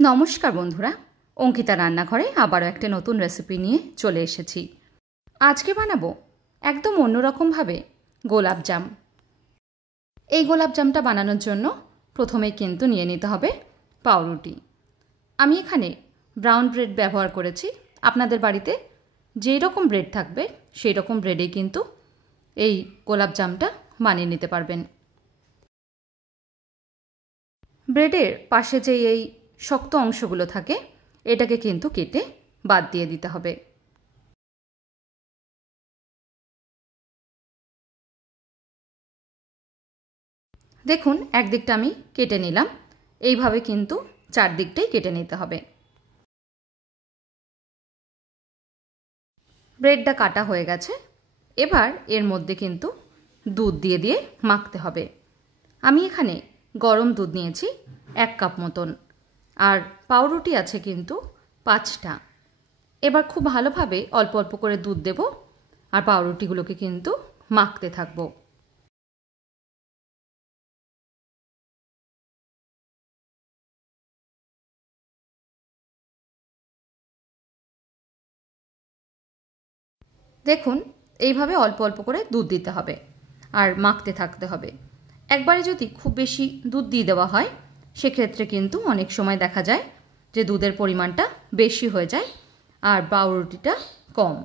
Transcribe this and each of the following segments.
নমস্কার বন্ধুরা, অঙ্কিতা রান্নাঘরে আবারও একটা নতুন রেসিপি নিয়ে চলে এসেছি। আজকে বানাবো একদম অন্যরকমভাবে গোলাপজাম। এই গোলাপজামটা বানানোর জন্য প্রথমেই কিন্তু নিয়ে নিতে হবে পাউরুটি। আমি এখানে ব্রাউন ব্রেড ব্যবহার করেছি। আপনাদের বাড়িতে যেই রকম ব্রেড থাকবে সেই রকম ব্রেডেই কিন্তু এই গোলাপজামটা বানিয়ে নিতে পারবেন। ব্রেডের পাশে যে এই শক্ত অংশগুলো থাকে এটাকে কিন্তু কেটে বাদ দিয়ে দিতে হবে। দেখুন, একদিকটা আমি কেটে নিলাম। এইভাবে কিন্তু চারদিকটাই কেটে নিতে হবে। ব্রেডটা কাটা হয়ে গেছে। এবার এর মধ্যে কিন্তু দুধ দিয়ে দিয়ে মাখতে হবে। আমি এখানে গরম দুধ নিয়েছি 1 কাপ মতন, আর পাউরুটি আছে কিন্তু 5টা। এবার খুব ভালোভাবে অল্প অল্প করে দুধ দেব আর পাউরুটিগুলোকে কিন্তু মাখতে থাকবো। দেখুন, এইভাবে অল্প অল্প করে দুধ দিতে হবে আর মাখতে থাকতে হবে। একবারে যদি খুব বেশি দুধ দিয়ে দেওয়া হয় সেক্ষেত্রে কিন্তু অনেক সময় দেখা যায় যে দুধের পরিমাণটা বেশি হয়ে যায় আর পাউরুটিটা কম।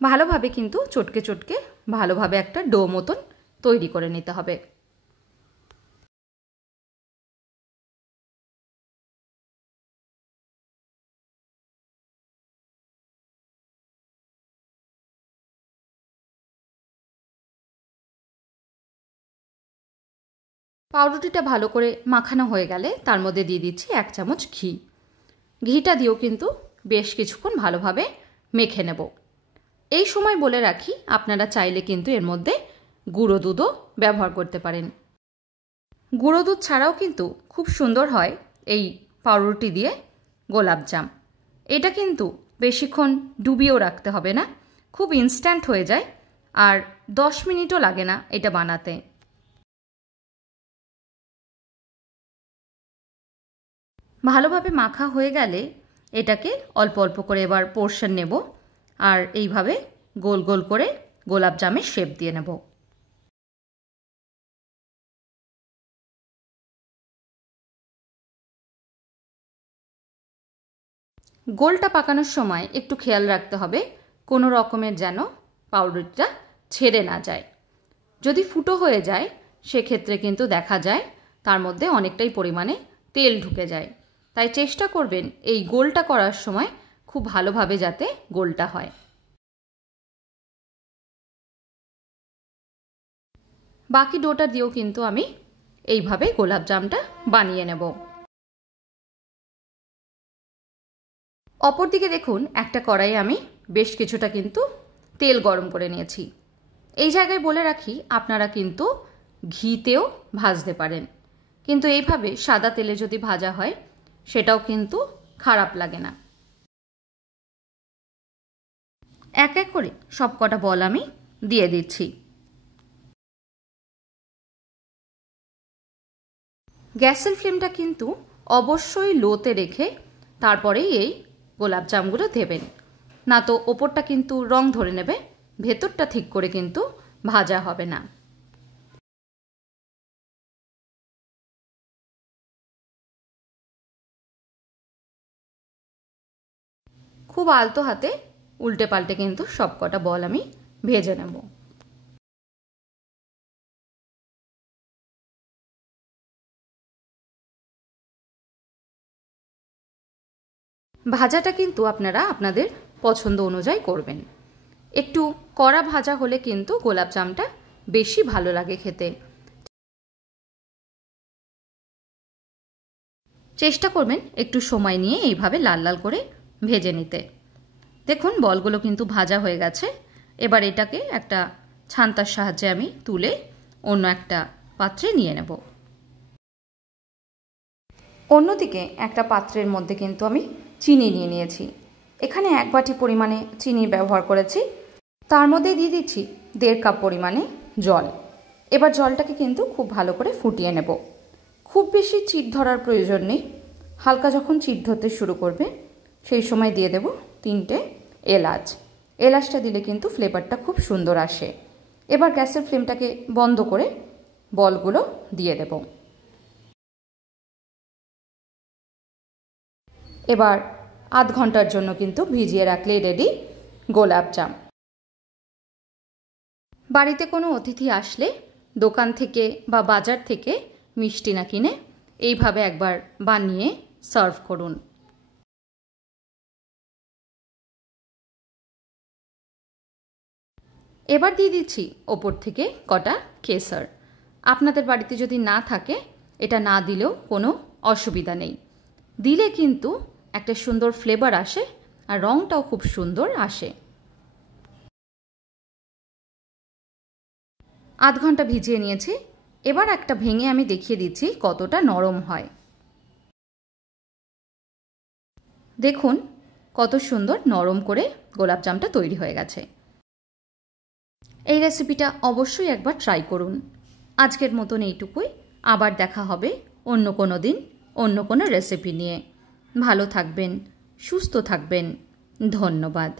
ভালোভাবে কিন্তু চটকে চটকে ভালোভাবে একটা ডো মতন তৈরি করে নিতে হবে। পাউরুটিটা ভালো করে মাখানো হয়ে গেলে তার মধ্যে দিয়ে দিচ্ছি 1 চামচ ঘি। ঘিটা দিয়েও কিন্তু বেশ কিছুক্ষণ ভালোভাবে মেখে নেব। এই সময় বলে রাখি, আপনারা চাইলে কিন্তু এর মধ্যে গুঁড়ো দুধও ব্যবহার করতে পারেন। গুঁড়ো দুধ ছাড়াও কিন্তু খুব সুন্দর হয় এই পাউরুটি দিয়ে গোলাপজাম। এটা কিন্তু বেশিক্ষণ ডুবিয়েও রাখতে হবে না, খুব ইনস্ট্যান্ট হয়ে যায় আর 10 মিনিটও লাগে না এটা বানাতে। ভালোভাবে মাখা হয়ে গেলে এটাকে অল্প অল্প করে এবার পোর্শন নেব আর এইভাবে গোল গোল করে গোলাপজামের শেপ দিয়ে নেব। গোলটা পাকানোর সময় একটু খেয়াল রাখতে হবে কোনো রকমের যেন পাউরুটিটা ছেড়ে না যায়। যদি ফুটো হয়ে যায় সেক্ষেত্রে কিন্তু দেখা যায় তার মধ্যে অনেকটাই পরিমাণে তেল ঢুকে যায়। তাই চেষ্টা করবেন এই গোলটা করার সময় খুব ভালোভাবে যাতে গোলটা হয়। বাকি ডোটা দিয়েও কিন্তু আমি এইভাবে গোলাপজামটা বানিয়ে নেব। অপরদিকে দেখুন, একটা কড়াইয়ে আমি বেশ কিছুটা কিন্তু তেল গরম করে নিয়েছি। এই জায়গায় বলে রাখি, আপনারা কিন্তু ঘিতেও ভাজতে পারেন, কিন্তু এইভাবে সাদা তেলে যদি ভাজা হয় সেটাও কিন্তু খারাপ লাগে না। এক এক করে সব কটা বল আমি দিয়ে দিচ্ছি। গ্যাসের ফ্লেমটা কিন্তু অবশ্যই লোতে রেখে তারপরেই এই গোলাপজামগুলো দেবেন, না তো ওপরটা কিন্তু রং ধরে নেবে, ভেতরটা ঠিক করে কিন্তু ভাজা হবে না। খুব আলতো হাতে উল্টে পাল্টে কিন্তু সব কটা বল আমি ভেজে নেব। ভাজাটা কিন্তু আপনারা আপনাদের পছন্দ অনুযায়ী করবেন। একটু কড়া ভাজা হলে কিন্তু গোলাপজামটা বেশি ভালো লাগে খেতে। চেষ্টা করবেন একটু সময় নিয়ে এইভাবে লাল লাল করে ভেজে নিতে। দেখুন, বলগুলো কিন্তু ভাজা হয়ে গেছে। এবার এটাকে একটা ছান্তার সাহায্যে আমি তুলে অন্য একটা পাত্রে নিয়ে নেব। অন্যদিকে একটা পাত্রের মধ্যে কিন্তু আমি চিনি নিয়ে নিয়েছি। এখানে 1 বাটি পরিমাণে চিনি ব্যবহার করেছি। তার মধ্যে দিয়ে দিচ্ছি 1.5 কাপ পরিমাণে জল। এবার জলটাকে কিন্তু খুব ভালো করে ফুটিয়ে নেব। খুব বেশি চিট ধরার প্রয়োজন নেই, হালকা যখন চিট ধরতে শুরু করবে সেই সময় দিয়ে দেব 3টে এলাচ। এলাচটা দিলে কিন্তু ফ্লেভারটা খুব সুন্দর আসে। এবার গ্যাসের ফ্লেমটাকে বন্ধ করে বলগুলো দিয়ে দেব। এবার আধ ঘন্টার জন্য কিন্তু ভিজিয়ে রাখলেই রেডি গোলাপজাম। বাড়িতে কোনো অতিথি আসলে দোকান থেকে বা বাজার থেকে মিষ্টি না কিনে এইভাবে একবার বানিয়ে সার্ভ করুন। এবার দিয়ে দিচ্ছি ওপর থেকে কটা কেশর। আপনাদের বাড়িতে যদি না থাকে এটা না দিলেও কোনো অসুবিধা নেই, দিলে কিন্তু একটা সুন্দর ফ্লেভার আসে আর রঙটাও খুব সুন্দর আসে। আধ ঘন্টা ভিজিয়ে নিয়েছি। এবার একটা ভেঙে আমি দেখিয়ে দিচ্ছি কতটা নরম হয়। দেখুন কত সুন্দর নরম করে গোলাপজামটা তৈরি হয়ে গেছে। এই রেসিপিটা অবশ্যই একবার ট্রাই করুন। আজকের মতন এইটুকুই, আবার দেখা হবে অন্য কোনো দিন অন্য কোনো রেসিপি নিয়ে। ভালো থাকবেন, সুস্থ থাকবেন। ধন্যবাদ।